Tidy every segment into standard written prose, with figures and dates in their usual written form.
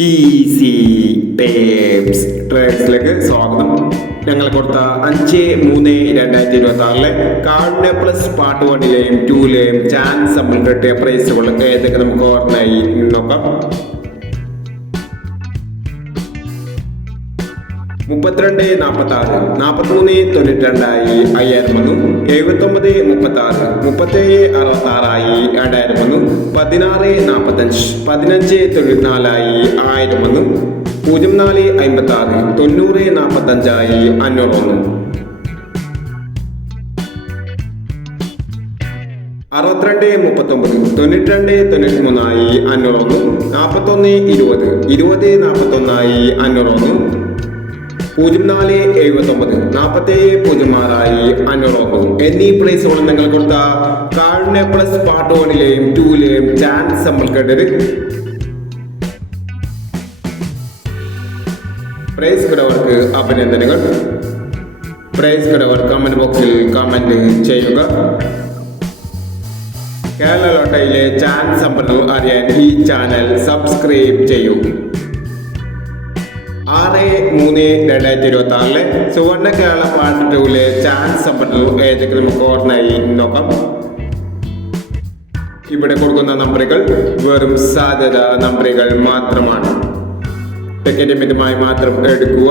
Easy tapes ട്രേഡ്സിലേക്ക് സ്വാഗതം. ഞങ്ങൾ കൊടുത്ത 5/3/2026 കാർഡിനെ പ്ലസ് പാർട്ട് 1-ലെയും 2-ലെയും ചാൻസ് നമ്മൾ കിട്ടിയ പ്രൈസുകൾ ഏതൊക്കെ നമുക്ക് ഓർമ്മയായി നോക്കാം. 32.46, 43.92 5000 വന്നു. 79.36, 37.66 2000 വന്നു. 16.45, 15.94 1000 വന്നു. 04.56, 90.45 500 വന്നു. 62.39, 92.93 500 വന്നു. 41.20, 20.41 500 വന്നു. 04.79, 47.06 500 വന്നു. എന്നീ പ്രൈസുകൾ നിങ്ങൾ കൊടുത്ത കാർഡിനെ പ്ലസ് പാർട്ട് 1-ലെയും 2-ലെയും ചാൻസ് നമ്മൾ കേട്ടത്. പ്രൈസ് കിടവർക്ക് അഭിനന്ദനങ്ങൾ. പ്രൈസ് കിടവർ കമന്റ് ബോക്സിൽ കമന്റ് ചെയ്യുക. കേരള ലോട്ടറിയിലെ ചാൻസ് സമ്പത്തുകൾ അറിയാൻ ഈ ചാനൽ സബ്സ്ക്രൈബ് ചെയ്യൂ. 6/3/2026 സുവർണ്ണ കേരള പാർട്ട് 2-ലെ ചാൻസ് സമ്പത്തുകൾ ഏതൊക്കെ നമുക്ക് ഓർമ്മയായി നോക്കാം. ഇവിടെ കൊടുക്കുന്ന നമ്പറുകൾ വെറും സാധ്യത നമ്പറുകൾ മാത്രമാണ്. ടിക്കറ്റ് മിതമായി മാത്രം എടുക്കുക.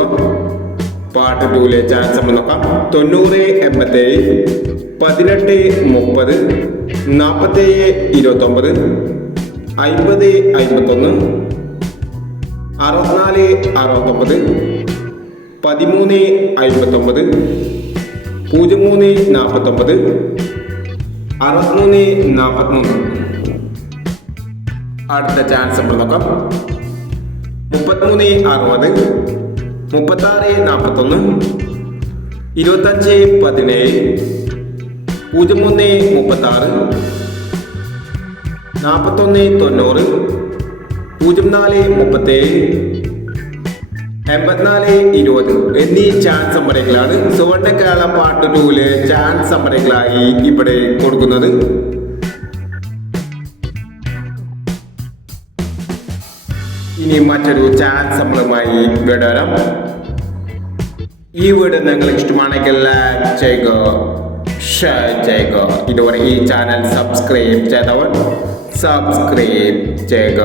പാർട്ട് 2-ലെ ചാൻസ് നമ്മൾ നോക്കാം. 90.87, 18.30, 47.29, 50.51, 64.69, 13.59, 03.49, 63.43. അടുത്ത ചാൻസ് നമ്മൾ നോക്കാം. 33.60, 36.41, 25.17, 03.36, 41.90, 04.37, 84.20 എന്നീ ചാൻസ് നമ്പറുകളാണ് സുവർണ്ണ കേരള പാർട്ട് 2-ലെ ചാൻസ് നമ്പറുകളായി ഇവിടെ കൊടുക്കുന്നത്. ഇനി മറ്റൊരു ചാൻസ് നമ്പറുമായി വീഡിയോ വരാം. ഈ വീഡിയോ നിങ്ങൾക്ക് ഇഷ്ടമാണെങ്കിൽ ലൈക്ക് ചെയ്യുക, ഷെയർ ചെയ്യുക. ഇതുവരെ ഈ ചാനൽ സബ്സ്ക്രൈബ് ചെയ്തവർ സബ്സ്ക്രൈബ് ചെയ്യുക.